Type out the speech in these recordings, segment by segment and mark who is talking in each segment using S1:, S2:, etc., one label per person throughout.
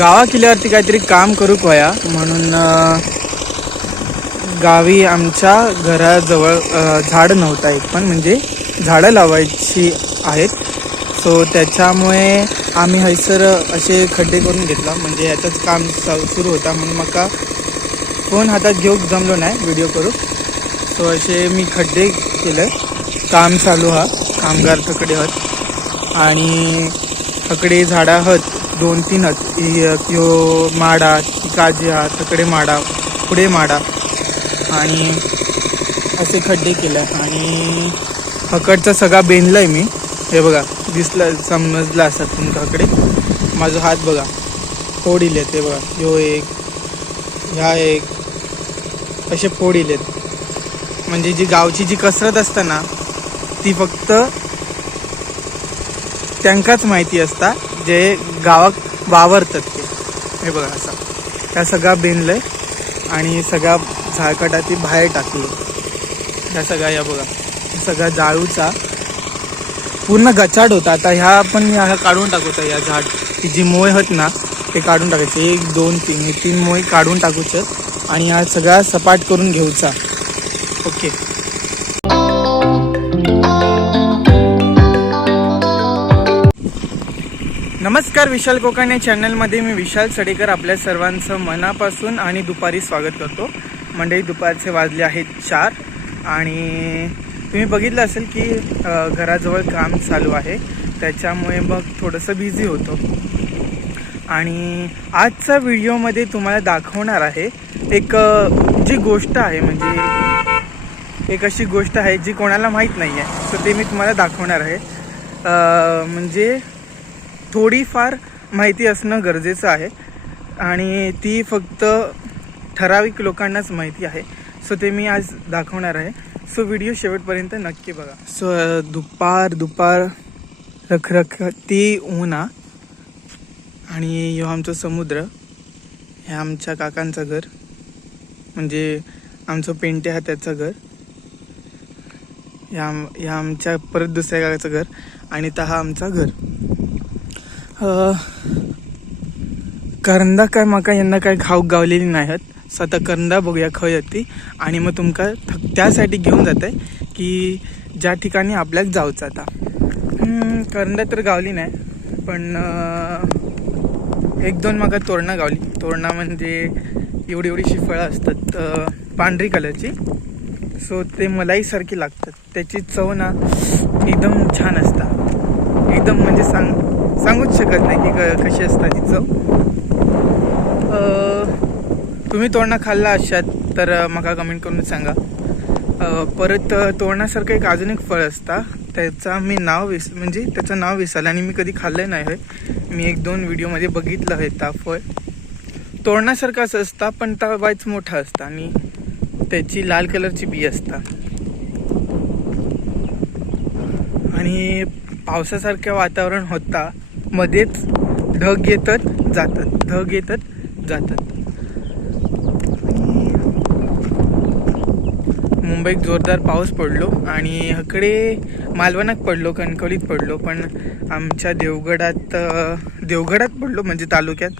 S1: गावा किल्ल्यावरती काहीतरी काम करू कोया म्हणून गावी आमच्या घराजवळ झाड नव्हतं एक पण म्हणजे झाडं लावायची आहेत. सो त्याच्यामुळे आम्ही हैसर असे खड्डे करून घेतला. म्हणजे याचंच काम सुरू होता. म्हणून मका फोन हातात घेऊन जमलो नाही व्हिडिओ करू. सो असे मी खड्डे केलं. काम चालू हा. कामगार थकडे हत. आणि थकडे झाडा हत. दोन तीन यो माडा काजी हा तकडे माडा पुढे माडा. आणि असे खड्डे केले. आणि हकडचा सगळा बेनलाय मी. हे बघा दिसलं समजलं असतात तुमच्याकडे. माझा हात बघा. फोड आहेत ते बघा. ह्यो एक ह्या एक. असे फोड इलेत म्हणजे जी गावची जी कसरत असताना ती फक्त त्यांकाच माहिती असता. जे गावात वावरतात ते. हे बघा असा. त्या सगळा बेनलंय आणि सगळ्या झाळकटाती ती बाहेर टाकलं ह्या सगळ्या या बघा. सगळ्या जाळूचा पूर्ण गचाड होता. आता ह्या आपण ह्या काढून टाकूचा या झाड. ती जी मोय होत ना ते काढून टाकायचे. एक दोन तीन हे तीन मोय काढून टाकूचं. आणि हा सगळा सपाट करून घेऊचा. ओके. नमस्कार विशाल कोकण या चॅनलमध्ये मी विशाल सडेकर आपल्या सर्वांचं मनापासून आणि दुपारी स्वागत करतो. मंडळी दुपारचे वाजले आहेत चार आणि तुम्ही बघितलं असेल की घराजवळ काम चालू आहे. त्याच्यामुळे मग थोडंसं बिझी होतो. आणि आजचा व्हिडिओमध्ये तुम्हाला दाखवणार आहे एक जी गोष्ट आहे म्हणजे एक अशी गोष्ट आहे जी कोणाला माहीत नाही आहे सो ते मी तुम्हाला दाखवणार आहे. म्हणजे थोडीफार माहिती असणं गरजेचं आहे. आणि ती फक्त ठराविक लोकांनाच माहिती आहे. सो ते मी आज दाखवणार आहे. सो व्हिडिओ शेवटपर्यंत नक्की बघा. सो दुपार दुपार रखरख ती ऊन आणि ह्यो आमचा समुद्र. हे आमच्या काकांचं घर. म्हणजे आमचं पेंटे हा त्याचं घर. ह्या ह्या आमच्या परत दुसऱ्या काकाचं घर. आणि तहा आमचा घर. करंदा काय माका यांना काय खाऊक गावलेली नाहीत. स्वतः करंदा बघूया खंय होती आणि मग तुमका त्यासाठी घेऊन जात आहे की ज्या ठिकाणी आपल्याक जाऊचं आता. करंदा तर गावली नाही पण एक दोन माका तोरणा गावली. तोरणा म्हणजे एवढी एवढीशी फळं असतात पांढरी कलरची. सो ते मलाईसारखी लागतात. त्याची चव ना एकदम छान असतात सांगूच शकत नाही की क- कशी असता ती चव. तुम्ही तोरणा खाल्ला असात तर म्हाका कमेंट करून सांगा. परत तोरणासारखं एक अजून एक फळ असता त्याचा मी नाव विस म्हणजे त्याचं नाव विसरलं आणि मी कधी खाल्लं नाही होय. मी एक दोन व्हिडिओमध्ये बघितलं आहे त्या फळ. तोरणासारखं असं असता पण त्या वाईच मोठा असता आणि त्याची लाल कलरची बी असता. आणि पावसासारखं वातावरण होता मध्येच ढग येतात जातात. ढग येतात जातात. मुंबईत जोरदार पाऊस पडलो आणि इकडे मालवणात पडलो कणकवलीत पडलो पण आमच्या देवगडात देवगडात पडलो म्हणजे तालुक्यात.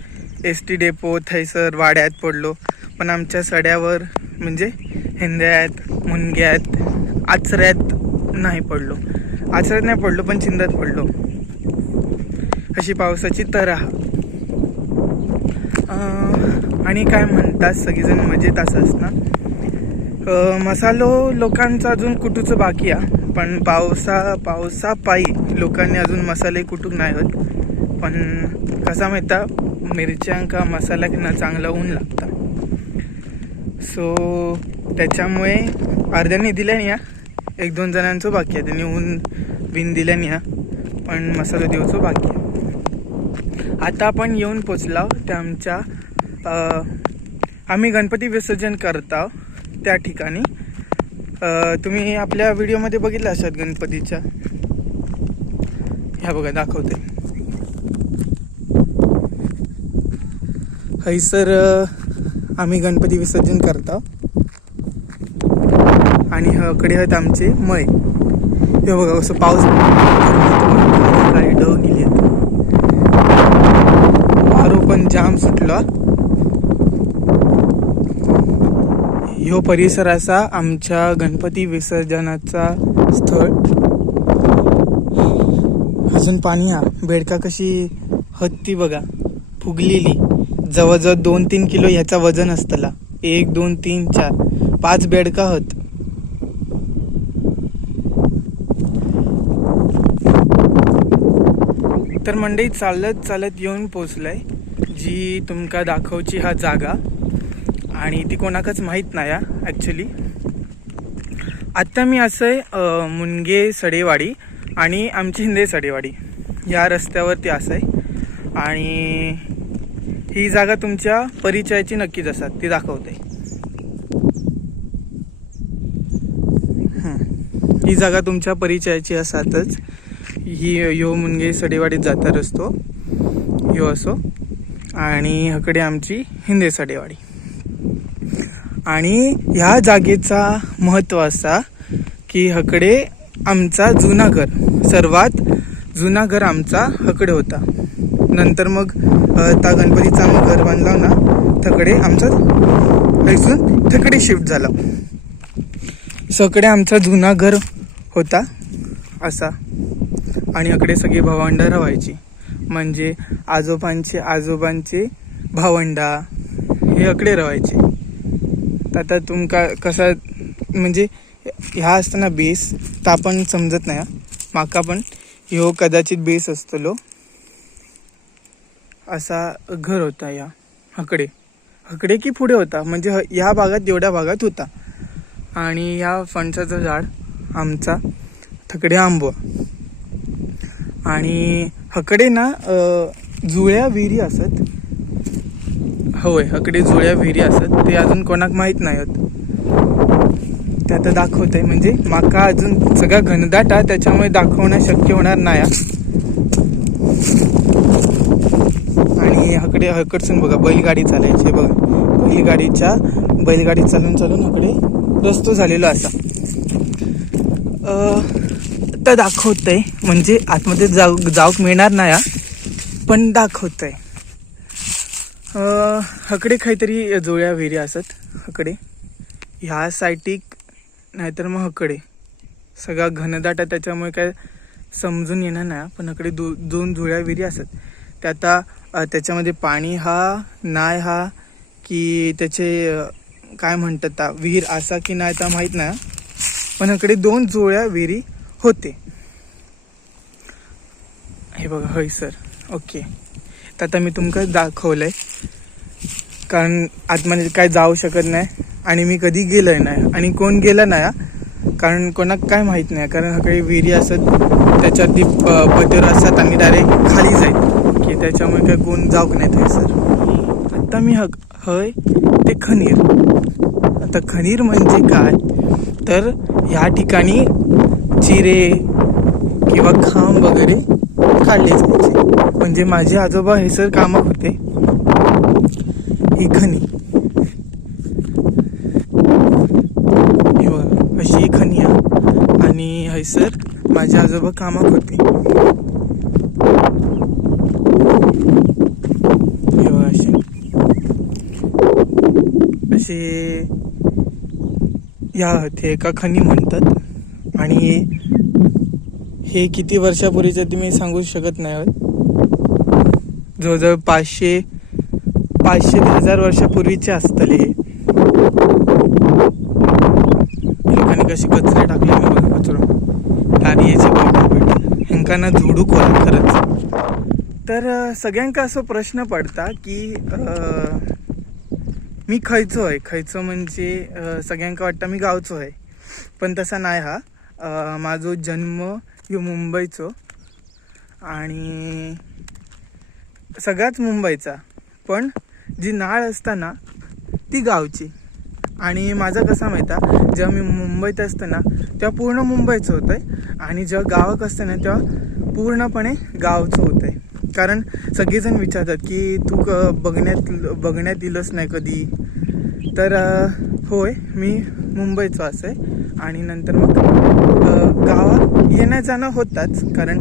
S1: एस टी डेपो थैसर वाड्यात पडलो. पण आमच्या सड्यावर म्हणजे हिंद्यात मुनग्यात आचऱ्यात नाही पडलो. आचऱ्यात नाही पडलो पण चिंदात पडलो. अशी पावसाची तऱ्हा आणि काय म्हणतात सगळेजण मजेत असं ना? मसालो लोकांचा अजून कुटूचं बाकी आहे पण पावसा पावसा पायी लोकांनी अजून मसाले कुटूक नाही होत. पण कसा माहिता मिरच्यांका मसाला ना चांगला ऊन लागता. सो त्याच्यामुळे अर्ध्यांनी दिल्या या एक दोन जणांचं बाकी आहे. त्यांनी ऊन बिन दिल्या या पण मसाला देऊचं बाकी आहे. आता आपण येऊन पोचला त्या आमच्या आम्ही गणपती विसर्जन करता त्या ठिकाणी. तुम्ही आपल्या व्हिडिओमध्ये बघितलं असतात गणपतीच्या? ह्या बघा दाखवते. हैसर आम्ही गणपती विसर्जन करता आणि हकडे आहेत आमचे मय. हे बघा कसं पाऊस काही ढग गेले वारो पण ऊन जाम ह्यो परिसर असा आमच्या गणपती विसर्जनाचा स्थळ. अजून पाणी हा. बेडका कशी हत्ती बघा. फुगलेली. जवळजवळ दोन तीन किलो ह्याचा वजन असतला. एक दोन तीन चार. पाच बेडका हत. तर मंडई चालत चालत येऊन पोचलंय जी तुमका दाखवची हा जागा. आणि ती कोणाकच माहीत नाही ॲक्च्युली आत्ता मी असं आहे मुनगे सडेवाडी आणि आमची हिंदे सडेवाडी. या रस्त्यावरती असं आहे आणि ही जागा तुमच्या परिचयाची नक्कीच असतात ती दाखवते. ही. जागा तुमच्या परिचयाची असातच ही यो मुनगे सडेवाडीत जाता रस्तो. यो असो. आणि हकडे आमची हिंदेसाडेवाडी आणि ह्या जागेचा महत्त्व असा की हकडे आमचा जुना घर सर्वात जुना घर आमचा हकडे होता. नंतर मग त्या गणपतीचा आम्ही घर बांधला ना थकडे आमचा अजून थकडे शिफ्ट झाला. सकडे आमचा जुना घर होता असा. आणि अकडे सगळी भावंडं राहायची म्हणजे आजोबांचे आजोबांचे भावंडा हे अकडे रवायचे तर आता तुमका कसा म्हणजे ह्या असताना बेस तर आपण समजत नाही हा. माका पण ह्यो कदाचित बेस असतलो. असा घर होता या हकडे. हकडे की पुढे होता? म्हणजे ह- ह्या भागात एवढ्या भागात होता. आणि ह्या फणसाचं झाड आमचा थकडे आंबो. आणि हकडे ना जुळ्या विहिरी असत. होय हकडे जुळ्या विहिरी असत. ते अजून कोणाक माहीत नाही होत ते आता दाखवत आहे म्हणजे माका अजून सगळा घनदाट आहे त्याच्यामुळे दाखवणं शक्य होणार नाही हा. आणि हकडे हकडसून बघा बैलगाडी चालायची बघा. बैलगाडीच्या बैलगाडी चालून चालून हकडे रस्तो झालेला असा. अ, दाखवतंय म्हणजे आतमध्ये जाऊ जाऊक मिळणार नाही हा. पण दाखवतंय. हकडे काहीतरी जुळ्या विहिरी असत हकडे. ह्या सायटिक नाहीतर मग हकडे. सगळा घनदाट आहे त्याच्यामुळे काय समजून येणार नाही पण हकडे दो दोन जुळ्या विहिरी असत. त्या आता त्याच्यामध्ये पाणी हा नाय हा की त्याचे काय म्हणतात ता, विहीर असा की नाही तर माहीत नाही पण हकडे दोन जुळ्या विहिरी होते. हे बघा हय सर. ओके. तर आता मी तुमका आहे कारण आतमध्ये काय जाऊ शकत नाही आणि मी कधी गेलोय नाही. आणि कोण गेला नाही हा. कारण कोणाक काय माहीत नाही कारण काही विहिरी असत त्याच्यात ती प- असतात आणि डायरेक्ट खाली जाईल की त्याच्यामुळे काय कोण जाऊक नाही थंय सर. आता मी हक हय ते खनीर. आता खनीर म्हणजे काय? तर ह्या ठिकाणी चिरे किंवा खांब वगैरे काढले जायचे. म्हणजे माझे आजोबा हे सर कामात होते. ही खणी. हे बघा अशी ही खणी आणि हैसर माझे आजोबा कामात होते. हे बघा असे. असे या ते एका खणी म्हणतात. आणि हे किती वर्षापूर्वीचं ते मी सांगू शकत नाही जवळजवळ पाचशे पाचशे ते हजार वर्षापूर्वीचे असतले हे. लोकांनी कसे कचरे टाकले मी कचरो. आणि याचे ह्यांकांना झोडू कोण खरंच. तर सगळ्यांका असं प्रश्न पडता की मी खयचो आहे? खयचो म्हणजे सगळ्यांका वाटतं मी गावचो आहे. पण तसा नाही हा. माझो जन्म ह्यो मुंबईचो. आणि सगळ्याच मुंबईचा. पण जी नाळ असताना ती गावची. आणि माझा कसा माहिता जेव्हा मी मुंबईत असतं ना तेव्हा पूर्ण मुंबईचं होतं आहे आणि जेव्हा गावात असतं ना तेव्हा पूर्णपणे गावचं होतं आहे कारण सगळेजण विचारतात की तू क बघण्यात बघण्यात दिलंच नाही कधी? तर होय मी मुंबईचं असं आहे. आणि नंतर मग गावात येणं जाणं होताच. कारण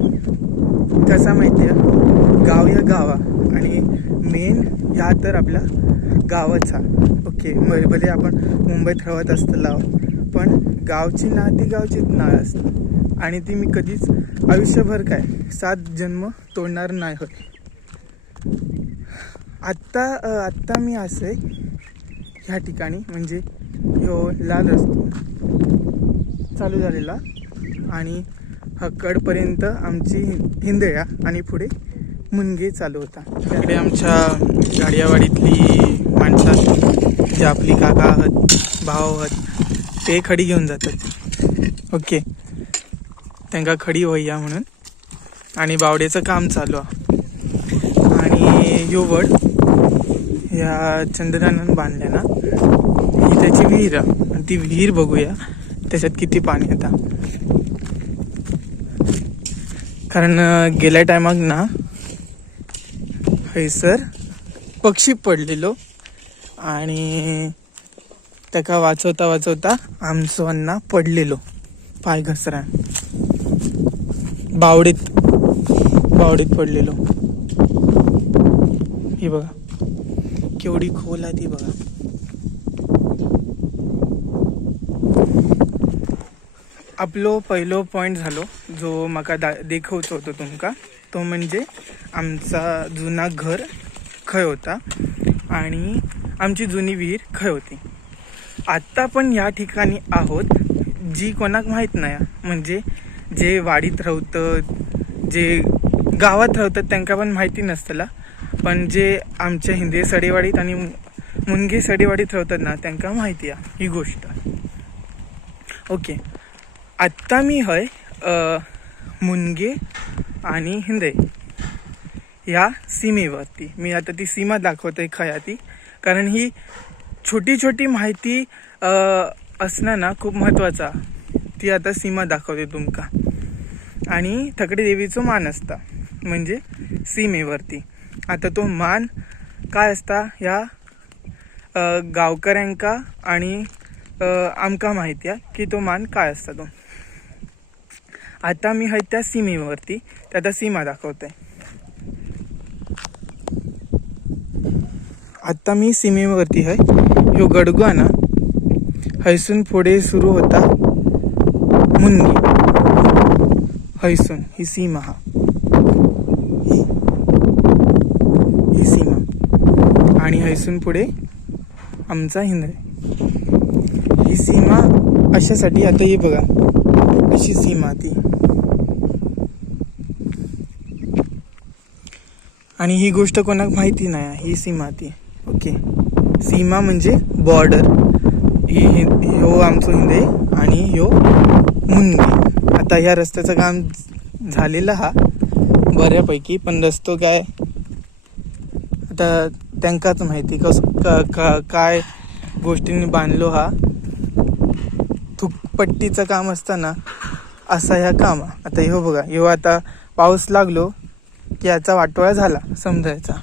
S1: कसं माहिती आहे? गाव या गावा. आणि मेन ह्या तर आपला गावाचा. ओके भले आपण मुंबईत राहत असतो पण गावची ना ती गावचीच नाळ असते आणि ती मी कधीच आयुष्यभर काय सात जन्म तोडणार नाही होय आत्ता आत्ता मी असे ह्या ठिकाणी म्हणजे हो लाल रस्तो. चालू झालेला आणि हक्कडपर्यंत आमची हि- हिंदया आणि पुढे मुनगे चालू होता. त्याकडे आमच्या गाडियावाडीतली माणसं जे आपली काका आहात भाव आहात ते खडी घेऊन जातात. ओके. त्यांना खडी होईया म्हणून. आणि बावडेचं काम चालू आहे. आणि युवड वड या चंद्रानं बांधल्या ना ही त्याची विहीर आहे. आणि ती विहीर बघूया. त्याच्यात किती पाणी येतं? कारण गेल्या टायमाक ना हैसर पक्षी पडलेलो. आणि ताका वाचवता वाचवता आमचो अण्णा पडलेलो पाय घसरा बावडीत बावडीत पडलेलो. ही बघा केवढी खोल आहे ती बघा. आपलो पहिलो पॉइंट झालो जो म्हाका दा देखवचो होतो तुमका. तो म्हणजे आमचा जुना घर खंय होता आणि आमची जुनी विहीर खंय होती. आत्ता पण या ठिकाणी आहोत जी कोणाक माहीत नाही म्हणजे जे वाडीत राहतं जे गावात राहतात त्यांना पण माहिती नसतला. पण जे आमच्या हिंदे सडेवाडीत आणि मुनगे सडेवाडीत राहतात ना त्यांना माहिती आहे ही गोष्ट. ओके. आत्ता मी हय मुनगे आणि हिंदे ह्या सीमेवरती. मी आता ती सीमा दाखवते खया ती. कारण ही छोटी छोटी माहिती असणं ना खूप महत्त्वाचा. ती आता सीमा दाखवते तुमका. आणि थकडे देवीचो मान असता म्हणजे सीमेवरती. आता तो मान काय असता ह्या गावकऱ्यांका आणि आमकां आमका माहिती आहे की तो मान काय असता तो. आता मी आहे त्या सीमेवरती. त्या आता सीमा दाखवते. आता मी सीमेवरती आहे. ह्यो गडगवा ना हैसून पुढे सुरू होता. मुनगी हैसून ही सीमा हा. ही. ही सीमा. आणि हैसून पुढे आमचा हिंद. ही सीमा अशासाठी आता हे बघा. अशी सीमा ती. आणि ही गोष्ट कोणाक माहिती नाही ही सीमा ती. ओके. सीमा म्हणजे बॉर्डर ही ह्यो आमचो हिंदे आणि ह्यो मुनगी आता ह्या रस्त्याचं काम झालेलं हा. बऱ्यापैकी पण रस्तो काय? आता त्यांकाच माहिती कस का- का- काय गोष्टींनी बांधलो हा. पट्टीचं काम असताना असा ह्या काम. आता ह्यो बघा ह्यो आता पाऊस लागलो की याचा वाटोळा झाला समजायचा.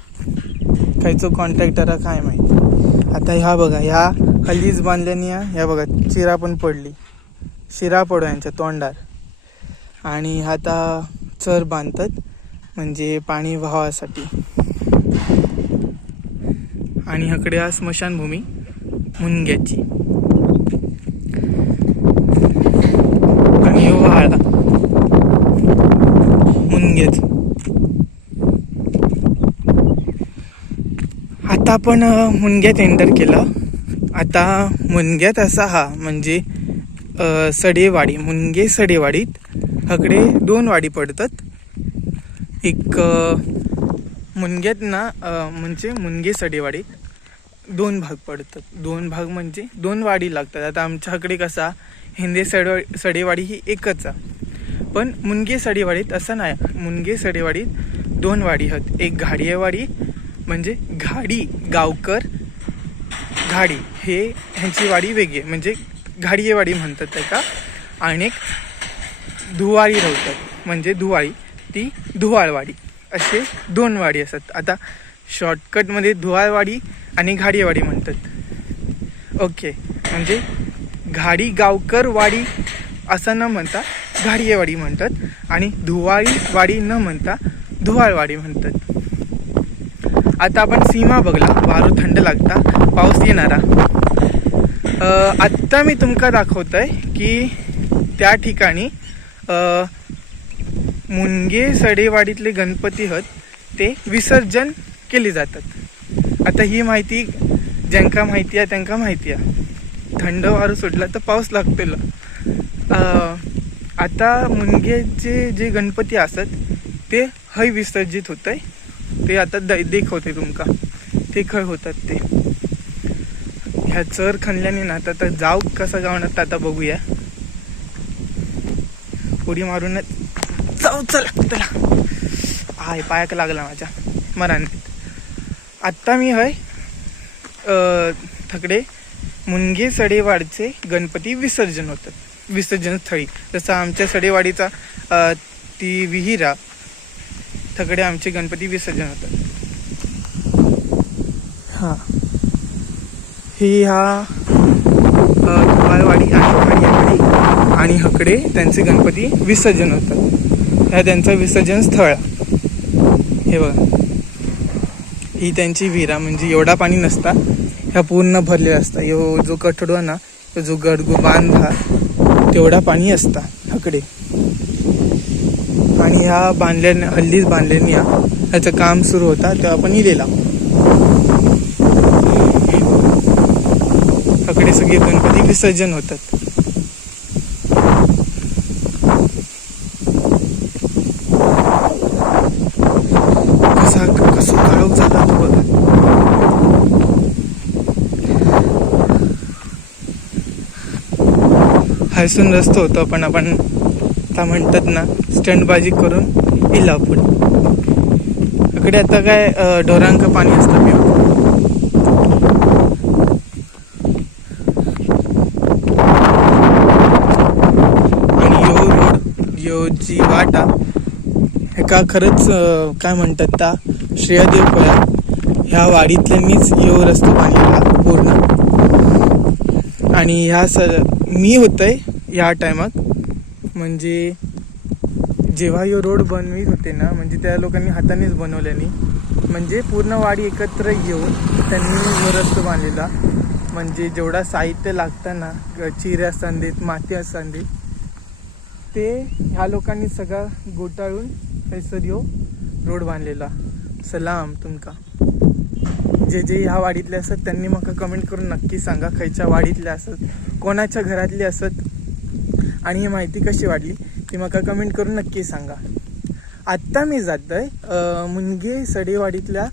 S1: खायचो कॉन्ट्रॅक्टर काय माहिती. आता ह्या बघा ह्या हल्लीच बांधल्यानी ह्या ह्या बघा चिरा पण पडली. शिरा पडो यांच्या तोंडार आणि आता चर बांधतात म्हणजे पाणी व्हावासाठी. आणि हकडे हा स्मशानभूमी मुनग्याची आणि ह्यो वाळा मुनग्याच आता आपण मुनग्यात एंटर केलं. आता मुनग्यात असा हा म्हणजे सडेवाडी मुनगे सडेवाडीत हकडे दोन वाडी पडतात. एक मुनग्यात ना म्हणजे मुनगे सडेवाडीत दोन भाग पडतात. दोन भाग म्हणजे दोन वाडी लागतात. आता आमच्याकडे कसा हिंदे सडेवाडी सडेवाडी ही एकच आहे. पण मुनगे सडेवाडीत असं नाही. मुनगे सडेवाडीत दोन वाडी आहेत. एक घाडियेवाडी म्हणजे घाडी गावकर घाडी हे ह्यांची वाडी वेगळी आहे. म्हणजे घाडियेवाडी म्हणतात त्याका आणि एक धुवाळी राहतात म्हणजे धुवाळी ती धुवाळवाडी असे दोन वाडी असतात. आता शॉर्टकटमध्ये धुवाळवाडी आणि घाडियेवाडी म्हणतात. ओके म्हणजे घाडी गावकर वाडी असं न म्हणता घाडियेवाडी म्हणतात आणि धुवाळी वाडी न म्हणता धुवाळवाडी म्हणतात. आता आपण सीमा बघला. वारू थंड लागता. पाऊस येणारा. आत्ता मी तुमका दाखवतोय की त्या ठिकाणी मुनगे सडेवाडीतले गणपती हत ते विसर्जन केले जातात. आता ही माहिती ज्यांका माहिती आहे त्यांका माहिती आहे. थंड वारू सुटला तर पाऊस लागतो आता मुनगेचे जे गणपती असत ते हय विसर्जित होत आहे ते आता द देखवते तुमका. ते खय होतात ते. ह्या चर खणल्याने ना आता तर जाऊ कसा गावणार तर आता बघूया. उडी मारूनच जाऊ चला चला. हाय पायाक लागला माझ्या. मराने आत्ता मी हय थकडे मुनगे सडेवाडचे गणपती विसर्जन होतात. विसर्जन स्थळी. जसं आमच्या सडेवाडीचा ती विहिरा थकडे आमचे गणपती विसर्जन होतात. हा. ही हा धुवाळवाडी आणि वाडी आणि हकडे त्यांचे गणपती विसर्जन होतात. ह्या त्यांचं विसर्जन स्थळ. हे बघा. ही त्यांची विरा म्हणजे एवढा पाणी नसता. ह्या पूर्ण भरलेला असता. यो जो कठडो ना तो जो गडगो बांधा तेवढा पाणी असता हकडे. आणि ह्या बांधल्याने हल्लीच बांधल्याने या ह्याचं काम सुरू होता तेव्हा आपण इलेला. हकडे सगळे गणपती विसर्जन होतात. कसा कसं काळोख झाला तो बघा. हायसून रस्तो होतो पण आपण आता म्हणतात ना स्टंटबाजी करून इला आपण इकडे आता काय ढोरांक पाणी असतं पिऊ आणि यो रोड यो जी वाटा एका खरंच काय म्हणतात त्या श्रेयदेव कोया ह्या वाडीतल्यांनीच यो रस्तो बांधलेला पूर्ण. आणि ह्या स मी होतंय ह्या टायमात. म्हणजे जेव्हा यो रोड बनवीत होते ना म्हणजे त्या लोकांनी हातानेच बनवल्याने म्हणजे पूर्ण वाडी एकत्र येऊन त्यांनी रस्तो बांधलेला. म्हणजे जेवढा साहित्य लागतं ना ग- चिऱ्या असतांदेत माती असतांदेत ते ह्या लोकांनी सगळा गोटाळून थंयसर यो रोड बांधलेला. सलाम तुमका. जे जे ह्या वाडीतले असत त्यांनी म्हाका कमेंट करून नक्की सांगा खयच्या वाडीतले असत कोणाच्या घरातले असत आणि ही माहिती कशी वाटली ती म्हाका कमेंट करून नक्की सांगा. आत्ता मी जातोय आहे मुनगे सडेवाडीतल्या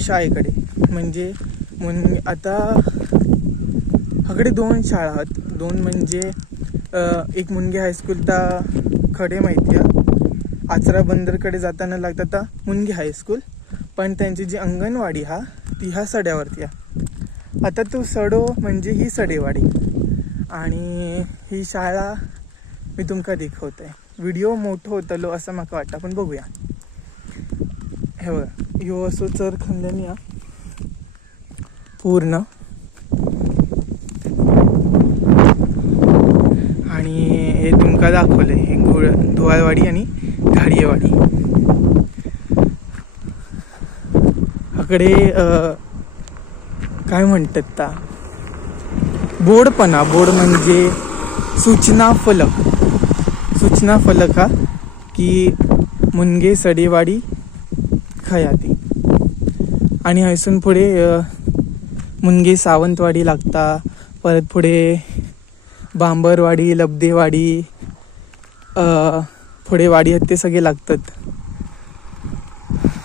S1: शाळेकडे. म्हणजे मुन आता हकडे दोन शाळा आहेत. दोन म्हणजे एक मुनगे हायस्कूल तर खडे माहिती आहे. आचरा बंदरकडे जाताना लागतात आता मुंगे हायस्कूल पण त्यांची जी अंगणवाडी हा ती ह्या सड्यावरती आहे. आता तो सडो म्हणजे ही सडेवाडी. आणि ही शाळा मी तुमका दाखवते. व्हिडिओ मोठं होतलो असं म्हाका वाटतं. पण बघूया. हे बघा. ह्यो असो चर खणल्याने हा. पूर्ण. आणि हे तुमका दाखवले हे घोळ धुवाळवाडी आणि घाडियेवाडी अकडे काय म्हणतात ता? बोर्डपणा बोर्ड म्हणजे सूचना फलक. सूचना फलक हा की मुनगे सडेवाडी खयाती. आणि हयसून पुढे मुनगे सावंतवाडी लागता परत पुढे बांबरवाडी लब्देवाडी पुढे वाडी आहेत ते सगळे लागतात.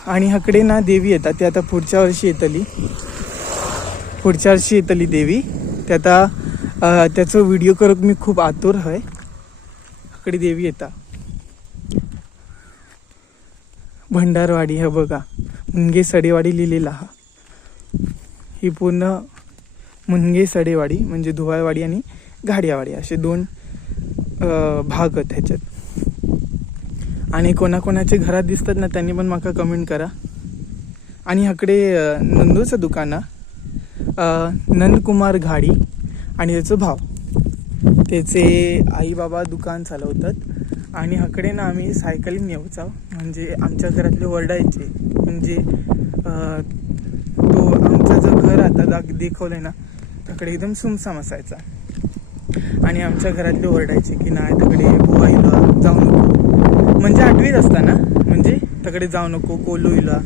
S1: आणि हकडे ना देवी येतात ते आता पुढच्या वर्षी येतली. पुढच्या वर्षी येतली देवी. ते आता त्याचं व्हिडिओ करूक मी खूप आतुर आहे हकडे देवी येता. भंडारवाडी हे बघा. मुनगे सडेवाडी लिहिलेला हा. ही पूर्ण मुनगे सडेवाडी म्हणजे धुवाळवाडी आणि घाडियावाडी असे दोन भाग आहेत ह्याच्यात. आणि कोणाकोणाचे घरात दिसतात ना त्यांनी पण माका कमेंट करा. आणि हकडे नंदूचं दुकान आहे नंदकुमार घाडी आणि त्याचं भाव. त्याचे आई बाबा दुकान चालवतात आणि हकडे ना आम्ही सायकलिंग यायचा म्हणजे आमच्या घरातले ओरडायचे. म्हणजे तो आमचं जो घर आता जाग देखवलं आहे ना तकडे एकदम सुमसाम असायचा. आणि आमच्या घरातले ओरडायचे की नाही तकडे बुवाईला जाऊ नको. म्हणजे आठवीत असताना म्हणजे तकडे जाऊ नको कोलोईला.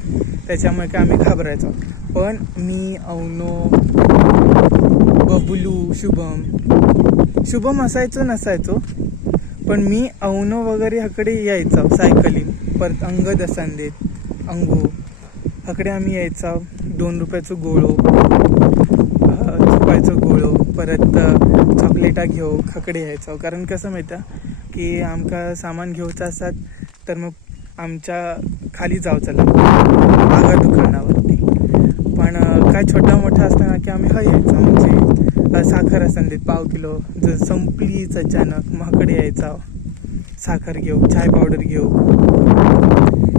S1: त्याच्यामुळे काय आम्ही घाबरायचो. पण मी अवनो बबलू शुभम. शुभम असायचो नसायचो पण मी अवनो वगैरे हकडे यायचो सायकलिंग परत अंगद देत अंगो. हकडे आम्ही यायचा दोन रुपयाचं गोळो अं, चुपायचं गोळो परत चॉकलेटा घेऊ हकडे यायचो. कारण कसं माहिती की आमका सामान घेऊचं असतात तर मग आमच्या खाली जावचं लागतं. आगा दुकानावर. काय छोटा मोठा असताना की आम्ही हा यायचा म्हणजे साखर असताना देत पाव किलो. जर संपलीच अचानक मग यायचा. साखर घेऊ चाय पावडर घेऊ.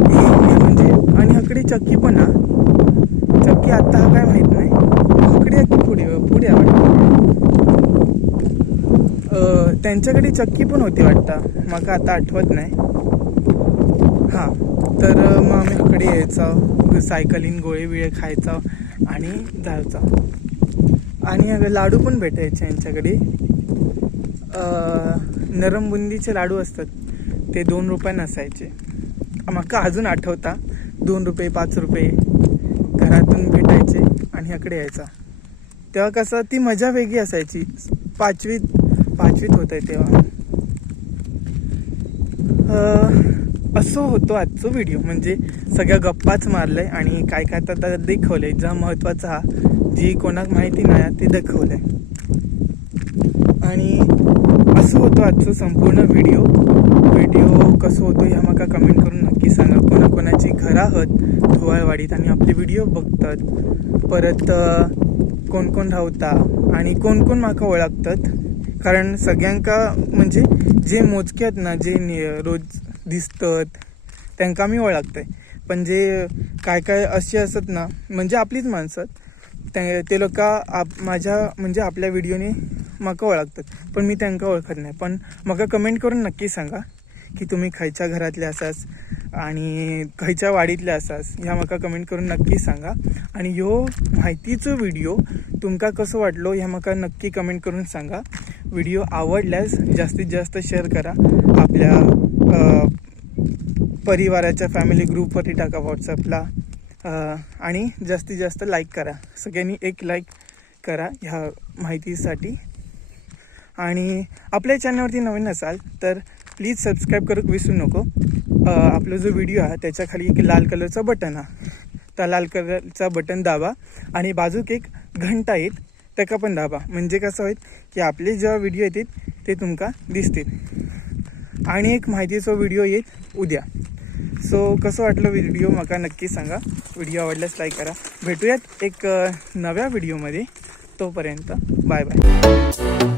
S1: म्हणजे आणि हकडे चक्की पण हा. चक्की आत्ता हा काय माहीत नाही. हकडे अगदी पुढे पुढे आहे त्यांच्याकडे चक्की पण होती वाटतं. मका आता आठवत नाही. हां तर मग आम्ही हकडे यायचो. सायकलिंग गोळे बिळे खायचो. आणि जायचा आणि अगं लाडू पण भेटायचे यांच्याकडे. नरम बुंदीचे लाडू असतात. ते दोन रुपयानं असायचे माका अजून आठवता. दोन रुपये पाच रुपये. घरातून भेटायचे आणि ह्याकडे यायचा. तेव्हा कसं ती मजा वेगळी असायची. पाचवीत पाचवीत होत आहे तेव्हा असं होतो आजचा व्हिडिओ म्हणजे सगळ्या गप्पाच मारलंय आणि काय काय तर दाखवलंय. ज्या महत्त्वाचा हा जी कोणाक माहिती नाही ते दाखवलंय. आणि असं होतो आजचं संपूर्ण व्हिडिओ व्हिडिओ कसं होतो ह्या म्हाका कमेंट करून नक्की सांगा. कोणाकोणाची घरं आहत धुवाळवाडीत आणि आपले व्हिडिओ बघतात. परत कोण कोण रावता आणि कोण कोण माका ओळखतात. कारण सगळ्यांका म्हणजे जे मोजके आहेत ना जे रोज दिसतात. त्यांका मी ओळखतंय. पण जे काय काय असे असत ना म्हणजे आपलीच माणसं ते ते लोक आप माझ्या म्हणजे आपल्या व्हिडिओने म्हाका ओळखतात. पण मी त्यांना ओळखत नाही. पण म्हाका कमेंट करून नक्की सांगा. की तुम्ही खयच्या घरातले आसास आणि खंयच्या वाडीतले आसास ह्या म्हाका कमेंट करून नक्की सांगा. आणि ह्यो माहितीचो व्हिडिओ तुमका कसो वाटलो ह्या म्हाका नक्की कमेंट करून सांगा. व्हिडिओ आवडल्यास जास्तीत जास्त शेअर करा. आपल्या परिवाराच्या फॅमिली ग्रुपवरती टाका व्हॉट्सअपला आणि जास्तीत जास्त लाईक करा. सगळ्यांनी एक लाईक करा ह्या माहितीसाठी. आणि आपल्या चॅनलवरती नवीन असाल तर प्लीज सबस्क्राईब करूक विसरू नको. आपला जो व्हिडिओ आहे त्याच्याखाली एक लाल कलरचा बटन आहे. त्या लाल कलरचा बटन दाबा आणि बाजूक एक घंटा येत त्याका पण दाबा. म्हणजे कसं होईल की आपले जेव्हा व्हिडिओ येतील ते तुमका दिसतील. आणि एक माहितीचा व्हिडिओ येत उद्या. सो कसं वाटलं व्हिडिओ माका नक्की सांगा. व्हिडिओ आवडल्यास लाईक करा. भेटूयात एक नव्या व्हिडिओमध्ये तोपर्यंत बाय बाय